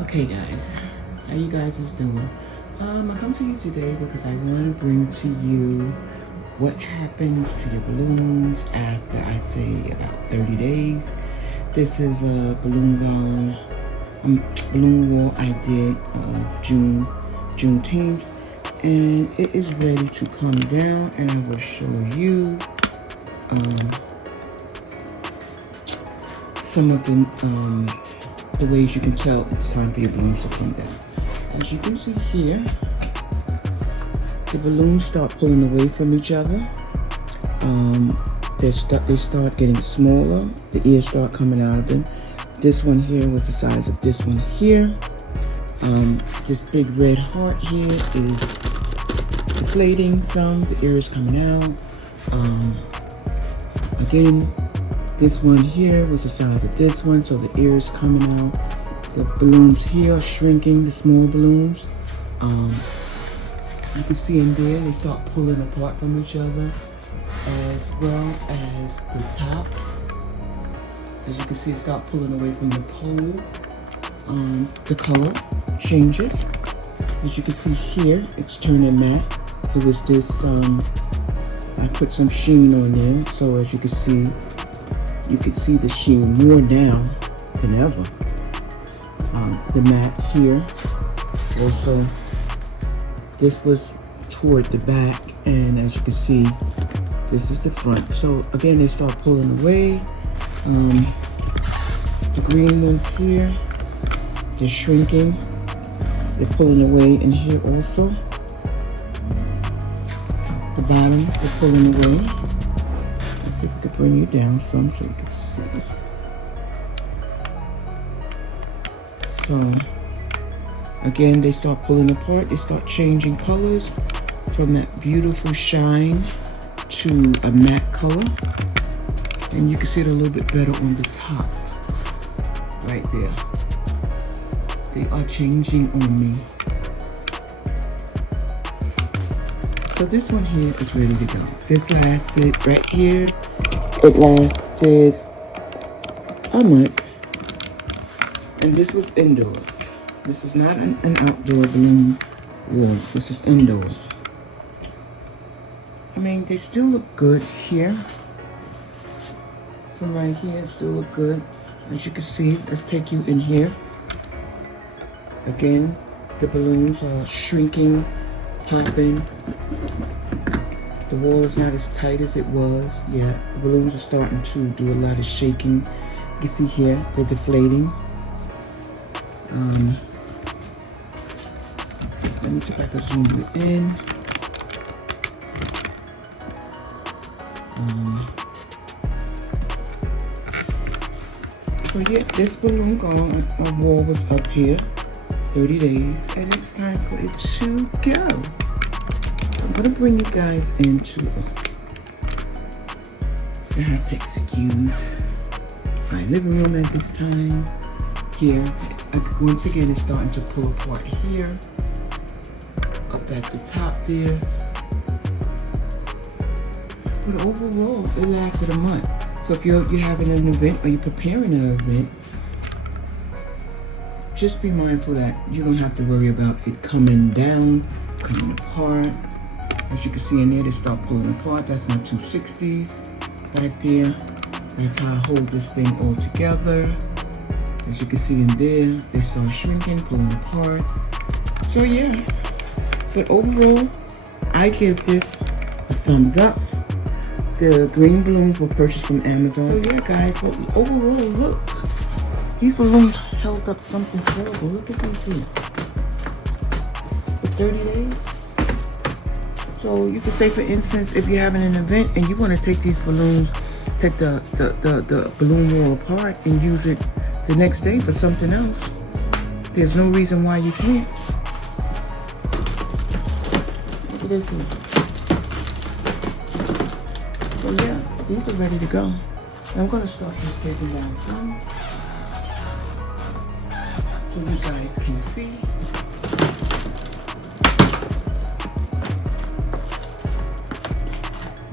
Okay guys, how you guys is doing? I come to you today because I want to bring to you what happens to your balloons after I say about 30 days. This is a balloon wall I did Juneteenth, and it is ready to come down, and I will show you some of the ways you can tell it's time for your balloons to come down. As you can see here, the balloons start pulling away from each other. They start getting smaller. The ears start coming out of them. This one here was the size of this one here. This big red heart here is deflating some. The ear is coming out. Again, this one here was the size of this one, so the ear is coming out. The balloons here are shrinking, the small balloons. You can see in there, they start pulling apart from each other, as well as the top. As you can see, it start pulling away from the pole. The color changes. As you can see here, it's turning matte. It was this, I put some sheen on there, so as you can see the sheen more now than ever. The matte here, also, this was toward the back, and as you can see, this is the front. So again, they start pulling away. The green ones here, they're shrinking. They're pulling away in here also. The bottom, they're pulling away. Let's see if we can bring you down some so you can see. So again, they start pulling apart. They start changing colors from that beautiful shine to a matte color. And you can see it a little bit better on the top, right there. They are changing on me. So this one here is ready to go. This lasted right here. It lasted a month. And this was indoors. This is not an outdoor balloon wall. This is indoors. I mean, they still look good here. From right here, it still look good. As you can see, let's take you in here. Again, the balloons are shrinking, popping. The wall is not as tight as it was. Yeah, the balloons are starting to do a lot of shaking. You can see here, they're deflating. Let me see if I can zoom it in. So yeah, this balloon gone. Our wall was up here, 30 days, and it's time for it to go. So I'm gonna bring you guys into. I have to excuse my living room at this time. Here, once again, it's starting to pull apart here. Up at the top there. But overall, it lasted a month. So if you're having an event or you're preparing an event, just be mindful that you don't have to worry about it coming down, coming apart. As you can see in there, they start pulling apart. That's my 260s right there. That's how I hold this thing all together. As you can see in there, they start shrinking, pulling apart. So yeah, but overall, I give this a thumbs up. The green balloons were purchased from Amazon. So yeah, guys, but overall, look. These balloons held up something terrible. Look at these here. For 30 days. So you could say, for instance, if you're having an event and you want to take these balloons, take the balloon wall apart and use it the next day for something else, there's no reason why you can't. Look at this here. So yeah, these are ready to go. I'm gonna start just taking down some so you guys can see.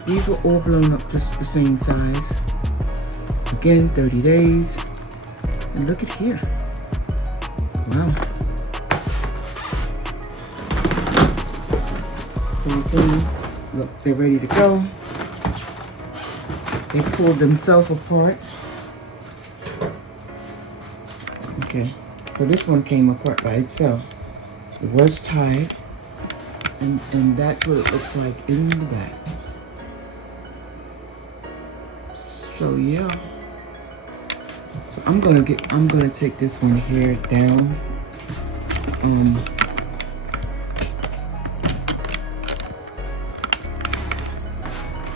These were all blown up just the same size. Again, 30 days. And look at here. Wow. Same thing. Look, they're ready to go. They pulled themselves apart. Okay, so this one came apart by itself. It was tied, and that's what it looks like in the back. So yeah. So I'm gonna take this one here down.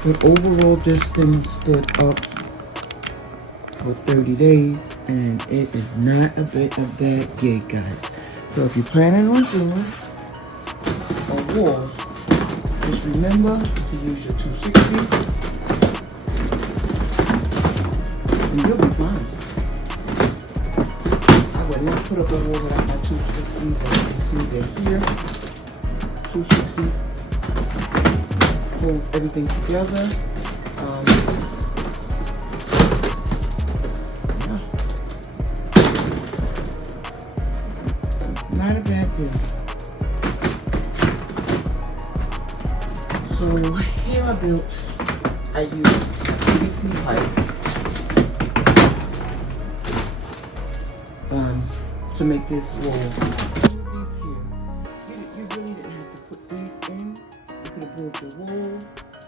But overall, this thing stood up for 30 days, and it is not a bit of bad gig, guys. So if you're planning on doing a wall, just remember to use your 260s, and you'll be fine. I would not put up a wall without my 260s. As you can see, they're here. 260. Hold everything together. Not a bad deal. So here I used PVC pipes to make this wall. These here, you really didn't have to put these in. You could have built your wall,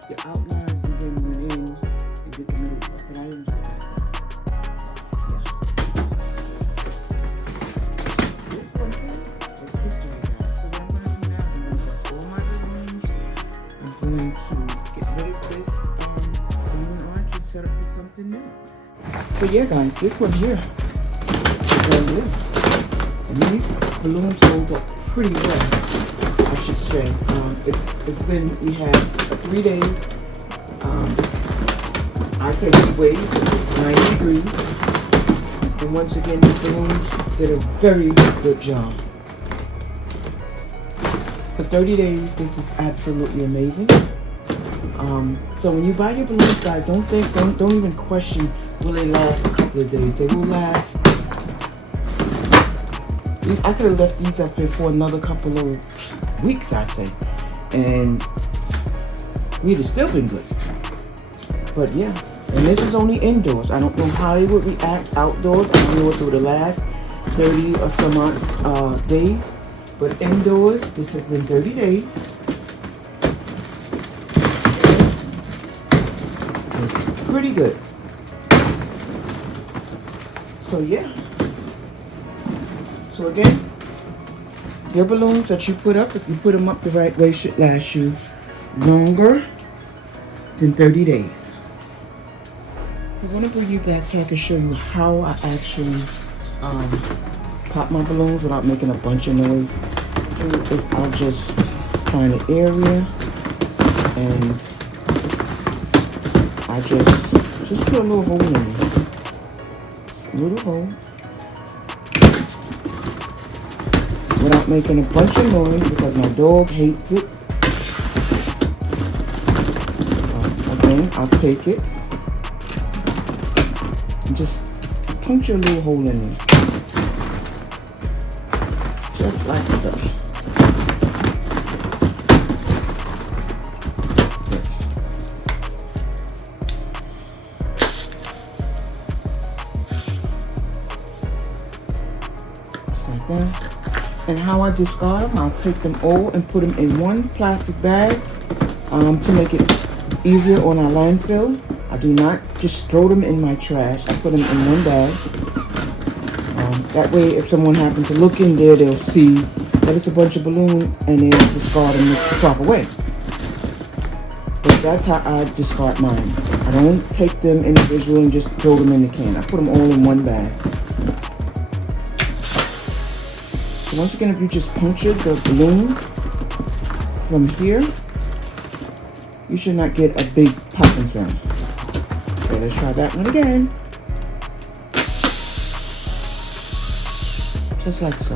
your outline, and then went in and did the middle part. But I didn't do that. But yeah, guys, this one here, and these balloons hold up pretty well, I should say. We had a 3-day, I say heat wave, 90 degrees, and once again, these balloons did a very good job. For 30 days, this is absolutely amazing. So when you buy your balloons, guys, don't even question, will they last a couple of days? They will last. I could have left these up here for another couple of weeks, I say, and we'd have still been good. But yeah, and this is only indoors. I don't know how they would react outdoors. I don't know if it would last 30 or some odd days. But indoors, this has been 30 days. It's pretty good. So yeah. So again, your balloons that you put up, if you put them up the right way, should last you longer than 30 days. So I want to bring you back so I can show you how I actually pop my balloons without making a bunch of noise. I'll just find an area and I just put a little hole in it. A little hole. Without making a bunch of noise because my dog hates it. Again, I'll take it and just punch a little hole in it. Just like so. Just like that. And how I discard them, I'll take them all and put them in one plastic bag to make it easier on our landfill. I do not just throw them in my trash. I put them in one bag. That way, if someone happens to look in there, they'll see that it's a bunch of balloons and they'll discard them the proper way. But that's how I discard mine. I don't take them individually and just throw them in the can. I put them all in one bag. So once again, if you just puncture the balloon from here, you should not get a big popping sound. Okay, let's try that one again. Just like so.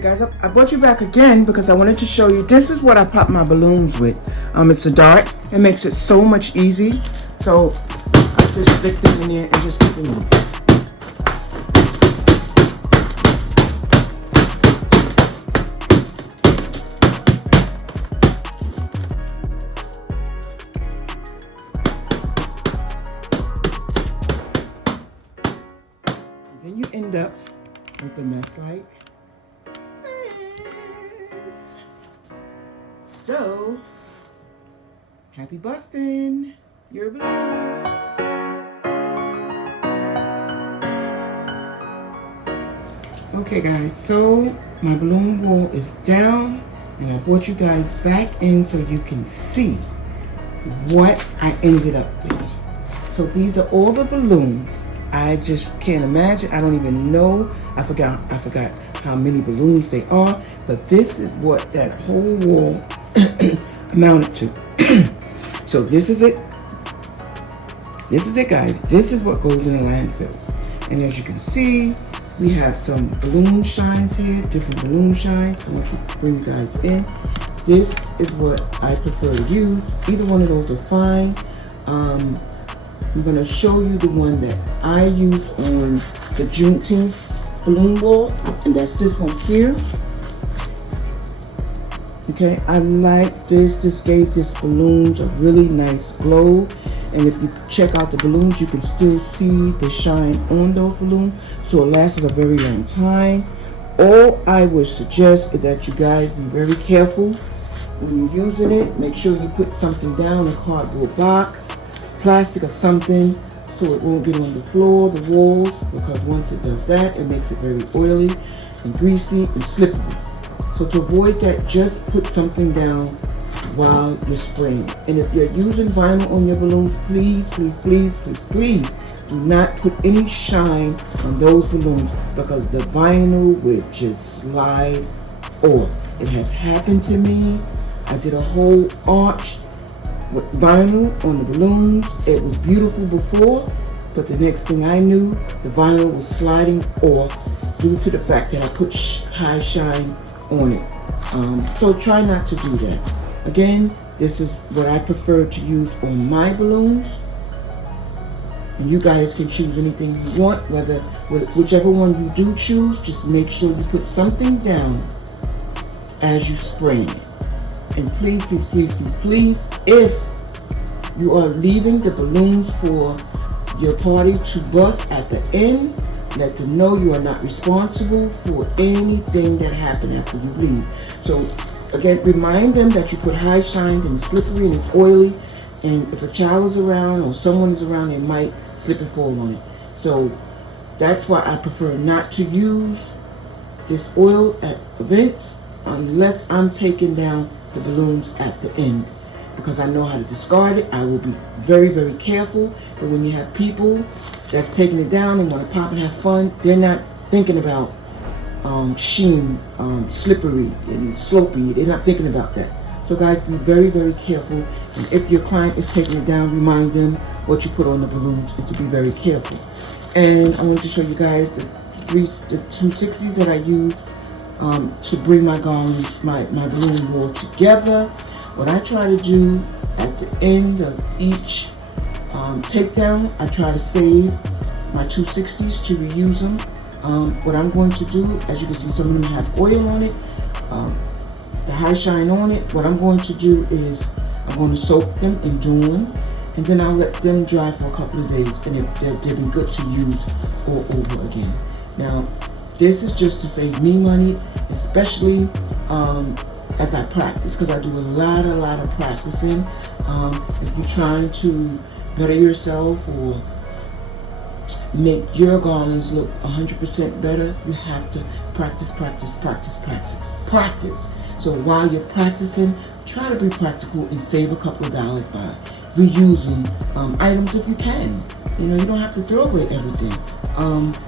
Okay guys, I brought you back again because I wanted to show you, this is what I pop my balloons with. It's a dart. It makes it so much easy. So I just stick them in there and just stick them in. Then you end up with a mess like this. So, happy busting your balloon. Okay guys, so my balloon wall is down and I brought you guys back in so you can see what I ended up with. So these are all the balloons. I just can't imagine. I don't even know. I forgot how many balloons they are. But this is what that whole wall amounted to. So this is it. This is it, guys. This is what goes in the landfill. And as you can see, we have some balloon shines here, different balloon shines. I want to bring you guys in. This is what I prefer to use. Either one of those are fine. I'm going to show you the one that I use on the Juneteenth balloon wall, and that's this one here. Okay, I like this. This gave this balloons a really nice glow, and if you check out the balloons, you can still see the shine on those balloons, so it lasts a very long time. All I would suggest is that you guys be very careful when you're using it. Make sure you put something down, a cardboard box, plastic or something, so it won't get on the floor, the walls, because once it does that, it makes it very oily and greasy and slippery. So to avoid that, just put something down while you're spraying. And if you're using vinyl on your balloons, please, please, please, please, please do not put any shine on those balloons, because the vinyl will just slide off. It has happened to me. I did a whole arch with vinyl on the balloons. It was beautiful before, but the next thing I knew, the vinyl was sliding off due to the fact that I put high shine on it. So try not to do that. Again, this is what I prefer to use on my balloons. And you guys can choose anything you want, whichever one you do choose, just make sure you put something down as you spray it. And please, please, please, please, please, if you are leaving the balloons for your party to bust at the end, let them know you are not responsible for anything that happened after you leave. So again, remind them that you put high shine and it's slippery and it's oily, and if a child is around or someone is around, they might slip and fall on it. So that's why I prefer not to use this oil at events unless I'm taking down the balloons at the end, because I know how to discard it. I will be very, very careful. But when you have people that's taking it down and want to pop and have fun, they're not thinking about sheen, slippery and slopey. They're not thinking about that. So guys, be very, very careful. And if your client is taking it down, remind them what you put on the balloons and to be very careful. And I want to show you guys the 260s that I use to bring my garland, my balloon wall together. What I try to do at the end of each takedown, I try to save my 260s to reuse them. What I'm going to do, as you can see, some of them have oil on it, the high shine on it. What I'm going to do is I'm going to soak them in Dawn, and then I'll let them dry for a couple of days, and they'll be good to use all over again. Now, this is just to save me money, especially as I practice, because I do a lot of practicing. If you're trying to better yourself or make your garlands look 100% better, you have to practice. So while you're practicing, try to be practical and save a couple of dollars by reusing items if you can. You know, you don't have to throw away everything.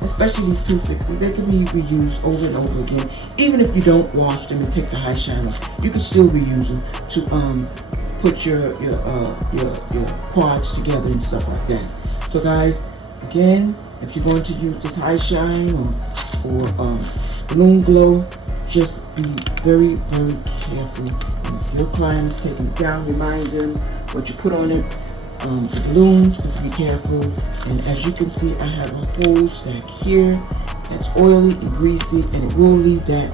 Especially these 260s, they can be reused over and over again. Even if you don't wash them and take the high shine off, you can still reuse them to put your quads together and stuff like that. So guys, again, if you're going to use this high shine or balloon glow, just be very, very careful. If your client is taking it down, remind them what you put on it. The balloons, let's be careful. And as you can see, I have a whole stack here that's oily and greasy, and it will leave that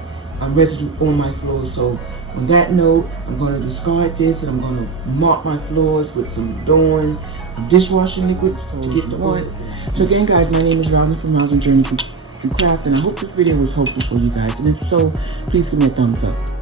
residue on my floors. So on that note, I'm going to discard this, and I'm going to mop my floors with some Dawn dishwashing liquid to get the oil. So again, guys, my name is Robin from Rosin Journey through Craft, and I hope this video was helpful for you guys. And if so, please give me a thumbs up.